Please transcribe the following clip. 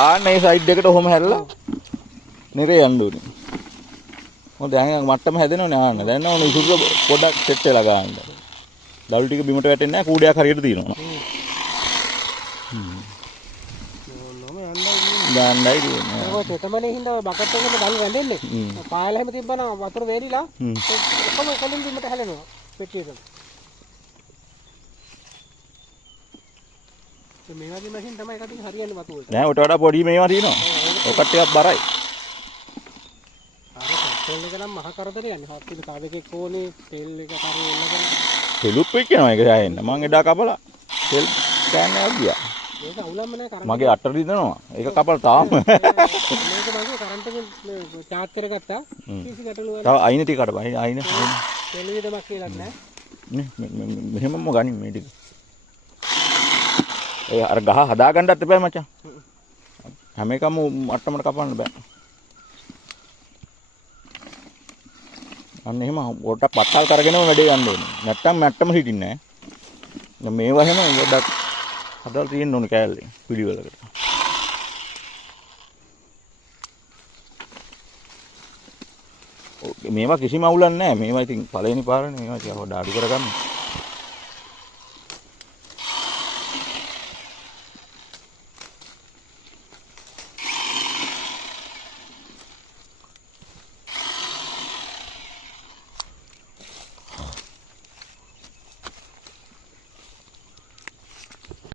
ආන්නේ සයිඩ් එකට ඔහොම හැරලා නිරේ යන්න ඕනේ. මොකද දැන් මට්ටම හැදෙනවනේ ආන්න. දැන් ඕන ඉසුර පොඩක් සෙට් වෙලා ගන්න. දවල් ටික බිමට වැටෙන්නේ නැහැ කූඩයක් හරියට තියෙනවා. ගන්නයි තියෙන්නේ. ඔය තෙතමනේ හින්දා ඔය බකට් එකේ දල් වැඳෙන්නේ. පායල හැම තිබ්බනම් වතුර වේලිලා ඔක්කොම කොලින් බිමට හැලෙනවා. පෙට්ටියට. මේ වගේ මැෂින් තමයි කටින් හරියන්නේ වතු වලට. නෑ උට වඩා පොඩි මේවා තියෙනවා. ඔකට ටිකක් බරයි. අර පෙට්‍රෝල් එක නම් මහ කරදරයක් නේ. හොත් එක තව එකෙක් ඕනේ තෙල් එක කරේ එල්ලගෙන. තෙලුත් වෙච්චනවා ඒක සෑහෙන්න. මං එදා කපලා තෙල් කෑන් එකක් ගියා. ඒක අවුලක්ම නෑ කරන්ට්. මගේ අට රිදෙනවා. ඒක කපලා තාම. මේක මගේ කරන්ට් එකෙන් චාර්ජ් කරගත්තා. කිසි ගැටලුවක් තව අයින ටික කඩපන්. අයින. තෙල් විදමක් කියලා නෑ. නේ මෙහෙමම ගනින් මේ ටික. ඒ අර ගහ හදාගන්නත් එපා මචං. හැම එකම අට්ටමට කපන්න බෑ. අන්න එහෙම පොඩ්ඩක් පත්තල් කරගෙනම වැඩේ ගන්න ඕනේ. නැත්තම් මැට්ටම හිටින්නේ නෑ. මේවා එහෙම පොඩ්ඩක් හදලා තියෙන්න ඕනේ කෑල්ලේ පිළිවෙලකට. මේවා කිසිම අවුලක් නෑ. මේවා ඉතින් පළවෙනි පාරනේ මේවා ටික හොඩ අඩු කරගන්න.